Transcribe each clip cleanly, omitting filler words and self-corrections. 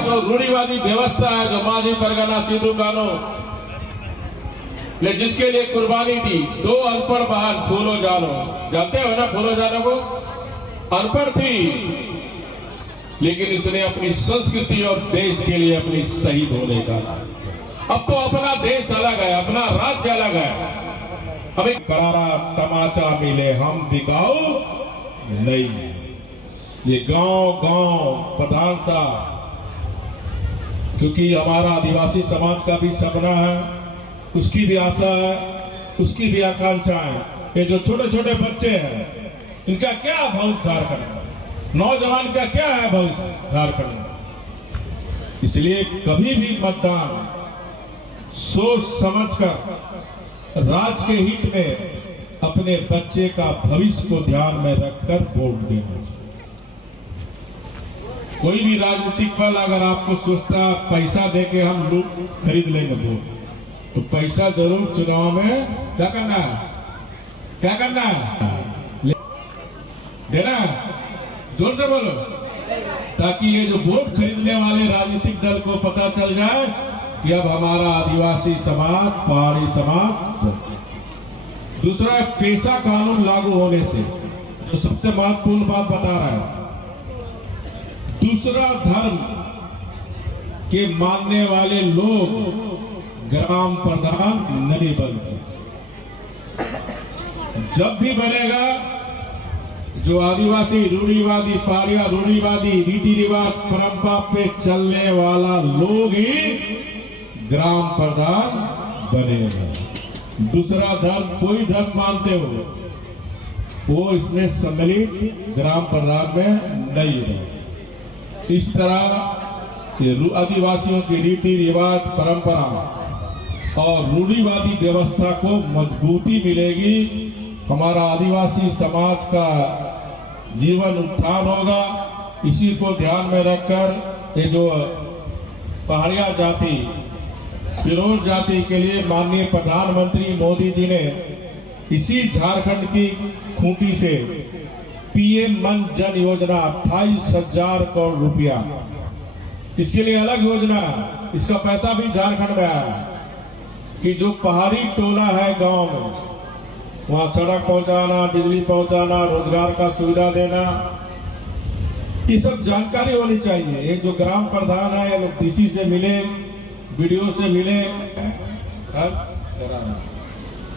जो रूढ़िवादी व्यवस्था है, जो मांझी परगना सिंधु कानून ने जिसके लिए कुर्बानी दी, दो अनपढ़ बहन फूलो जानो, जानते हो ना फूलो जानो को, अनपढ़ थी लेकिन उसने अपनी संस्कृति और देश के लिए अपनी शहीद होने का। अब तो अपना देश अलग है, अपना राज्य अलग है, हमें करारा तमाचा मिले हम बिकाऊ नहीं। ये गांव गांव प्रधान सा, क्योंकि हमारा आदिवासी समाज का भी सपना है, उसकी भी आशा है, उसकी भी आकांक्षा है। ये जो छोटे छोटे बच्चे हैं, इनका क्या भविष्य झारखंड में, नौजवान का क्या है भविष्य झारखंड में। इसलिए कभी भी मतदान सोच समझकर राज्य के हित में अपने बच्चे का भविष्य को ध्यान में रखकर वोट देना। कोई भी राजनीतिक दल अगर आपको सोचता पैसा देके हम लोग खरीद लेंगे वोट, तो पैसा जरूर चुनाव में क्या करना है, क्या करना है, देना। जोर से बोलो, ताकि ये जो वोट खरीदने वाले राजनीतिक दल को पता चल जाए कि अब हमारा आदिवासी समाज, पहाड़ी समाज। दूसरा, पेशा कानून लागू होने से जो सबसे महत्वपूर्ण बात बता रहा है, दूसरा धर्म के मानने वाले लोग ग्राम प्रधान नहीं बन सकते। जब भी बनेगा, जो आदिवासी रूढ़िवादी, पारिया रूढ़िवादी रीति रिवाज परंपरा पे चलने वाला लोग ही ग्राम प्रधान बनेगा। दूसरा धर्म, कोई धर्म मानते हो, वो इसमें सम्मिलित ग्राम प्रधान में नहीं है। इस तरह आदिवासियों की रीति रिवाज परंपरा और रूढ़िवादी व्यवस्था को मजबूती मिलेगी, हमारा आदिवासी समाज का जीवन उत्थान होगा। इसी को ध्यान में रखकर ये जो पहाड़िया जाति, फिरोज जाति के लिए माननीय प्रधानमंत्री मोदी जी ने इसी झारखंड की खूंटी से पीएम मन जन योजना 28,000 करोड़ रुपया, इसके लिए अलग योजना, इसका पैसा भी झारखंड में आया कि जो पहाड़ी टोला है गांव में, वहां सड़क पहुंचाना, बिजली पहुंचाना, रोजगार का सुविधा देना, ये सब जानकारी होनी चाहिए। ये जो ग्राम प्रधान है, ये लोग डीसी से मिले, बीडीओ से मिले,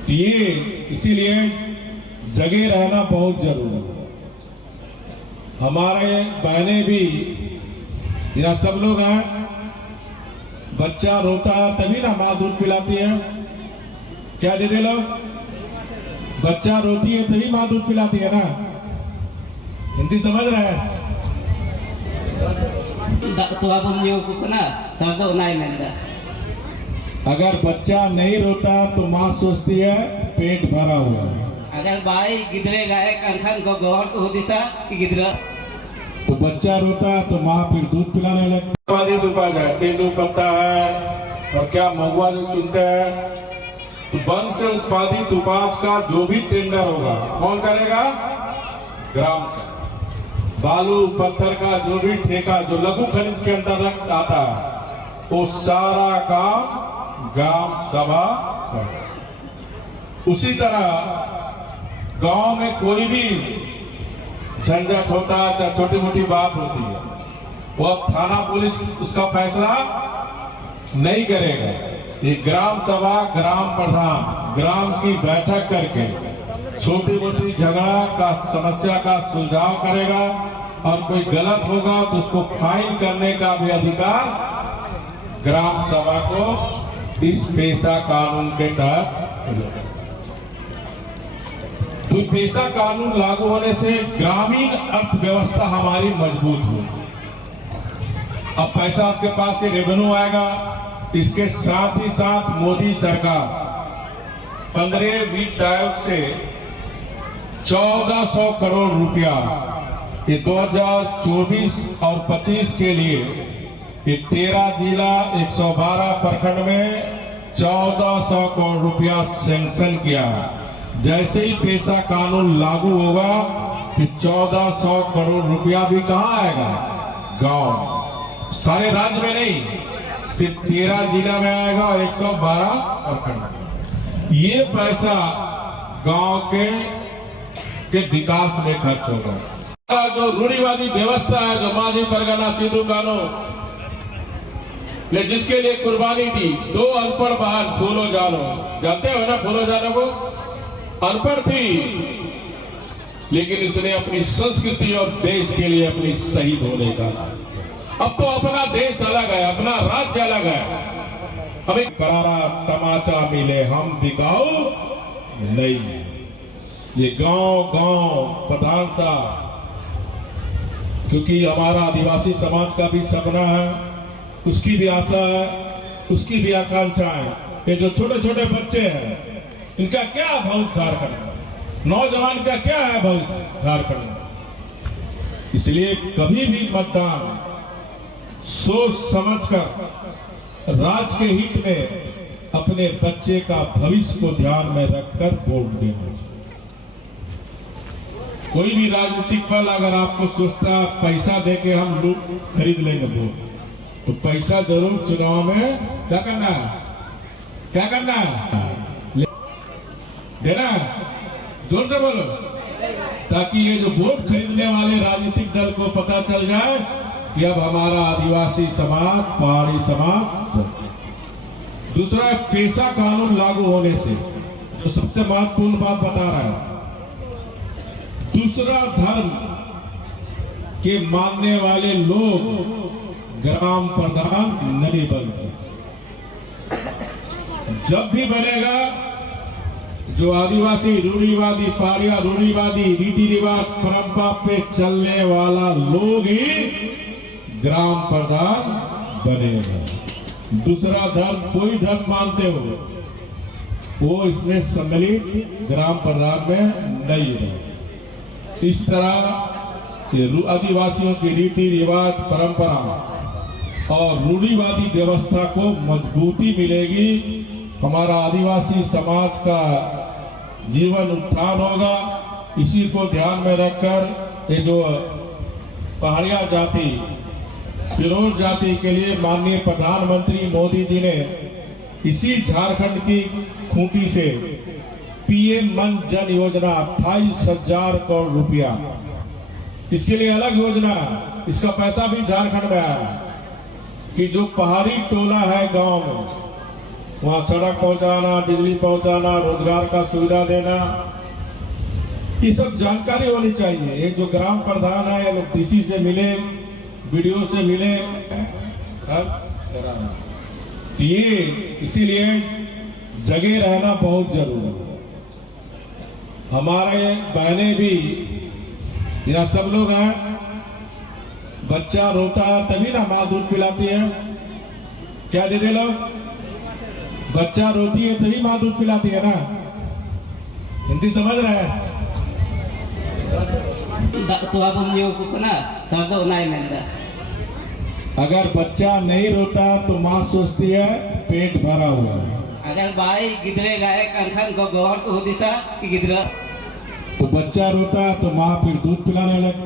ये इसीलिए जगह रहना बहुत जरूरी है। हमारे बहनें भी, यहाँ सब लोग हैं, बच्चा रोता है तभी ना माँ दूध पिलाती है, क्या दीदी लोग, बच्चा रोती है तभी माँ दूध पिलाती है ना, हिंदी समझ रहे हैं। अगर बच्चा नहीं रोता तो माँ सोचती है पेट भरा हुआ है। अगर भाई गिदरे गाय कंखन को गोहर को दिशा कि गिदरा, तो बच्चा रोता तो माँ फिर दूध पिलाने लगती। तेंदुपत्ता है और क्या महुआ जो चुनते हैं, तो वन से उत्पादित उपज का जो भी टेंडर होगा कौन करेगा, ग्राम से। बालू पत्थर का जो भी ठेका जो लघु खनिज के अंतर्गत आता है, वो सारा काम ग्राम सभा करे। उसी तरह गांव में कोई भी झंझट होता है, चाहे छोटी मोटी बात होती है, वो अब थाना पुलिस उसका फैसला नहीं करेगा। ये ग्राम सभा, ग्राम प्रधान ग्राम की बैठक करके छोटी मोटी झगड़ा का समस्या का सुलझाव करेगा, और कोई गलत होगा तो उसको फाइन करने का भी अधिकार ग्राम सभा को इस पेशा कानून के तहत। तो पेशा कानून लागू होने से ग्रामीण अर्थव्यवस्था हमारी मजबूत हुई। अब पैसा आपके पास से रेवेन्यू आएगा, इसके साथ ही साथ मोदी सरकार 15 वित्त आयोग से 1400 करोड़ रुपया ये 2024 और 25 के लिए ये 13 जिला 112 प्रखंड में 1400 करोड़ रुपया सैंक्शन किया। जैसे ही पेशा कानून लागू होगा फिर 1400 करोड़ रुपया भी कहाँ आएगा, गांव। सारे राज्य में नहीं, सिर्फ 13 जिला में आएगा और 112 प्रखंड। ये पैसा गांव के विकास में खर्च होगा। जो रूढ़िवादी व्यवस्था है, जो माझी परगना सिद्धू कानू ने जिसके लिए कुर्बानी दी, 2 अनपढ़ बहन फूलो जानो, जानते हो ना फूलो जानो को? अनपढ़ थी लेकिन उसने अपनी संस्कृति और देश के लिए अपनी शहीद होने का। अब तो अपना देश अलग है, अपना राज्य अलग है। हमें करारा तमाचा मिले हम बिकाऊ नहीं। ये गांव गांव प्रधान था, क्योंकि हमारा आदिवासी समाज का भी सपना है, उसकी भी आशा है, उसकी भी आकांक्षा है। ये जो छोटे छोटे बच्चे हैं, इनका क्या भविष्य झारखंड में, नौजवान का क्या है भविष्य झारखंड में। इसलिए कभी भी मतदान सोच समझकर राज्य के हित में अपने बच्चे का भविष्य को ध्यान में रखकर वोट देना। कोई भी राजनीतिक दल अगर आपको सोचता पैसा देके हम लोग खरीद लेंगे वोट, तो पैसा जरूर चुनाव में क्या करना है, क्या करना है, देना। जोर से बोलो, ताकि ये जो वोट खरीदने वाले राजनीतिक दल को पता चल जाए कि अब हमारा आदिवासी समाज, पहाड़ी समाज। दूसरा, पेशा कानून लागू होने से जो सबसे महत्वपूर्ण बात बता रहा है, दूसरा धर्म के मानने वाले लोग ग्राम प्रधान नहीं बन सकते। जब भी बनेगा, जो आदिवासी रूढ़िवादी, पहाड़िया रूढ़िवादी रीति रिवाज परंपरा पे चलने वाला लोग ही ग्राम प्रधान बनेगा। दूसरा धर्म, कोई धर्म मानते हो, वो इसमें सम्मिलित ग्राम प्रधान में नहीं है। इस तरह आदिवासियों की रीति रिवाज परंपरा और रूढ़िवादी व्यवस्था को मजबूती मिलेगी। हमारा आदिवासी समाज का जीवन उत्थान होगा। इसी को ध्यान में रखकर ये जो पहाड़िया जाति, फिरोज जाति के लिए माननीय प्रधानमंत्री मोदी जी ने इसी झारखंड की खूंटी से पीएम मन जन योजना 28,000 करोड़ रुपया, इसके लिए अलग योजना, इसका पैसा भी झारखंड में आया कि जो पहाड़ी टोला है गांव में, वहां सड़क पहुंचाना, बिजली पहुंचाना, रोजगार का सुविधा देना, ये सब जानकारी होनी चाहिए। ये जो ग्राम प्रधान है, ये लोग डीसी से मिले, वीडियो से मिले, ये इसीलिए जगह रहना बहुत जरूरी है। हमारे बहनें भी, यहाँ सब लोग हैं, बच्चा रोता है तभी ना माँ दूध पिलाती है। क्या दीदी लोग, बच्चा रोती है तभी माँ दूध पिलाती है ना। हिंदी समझ रहे हैं? तो अब हम ये को ना सर्दो नहीं मिलता। अगर बच्चा नहीं रोता तो माँ सोचती है पेट भरा हुआ है। अगर भाई गिदरे गाय कंखन को गोहर को दिशा कि गिदरा, तो बच्चा रोता तो माँ फिर दूध पिलाने लगती।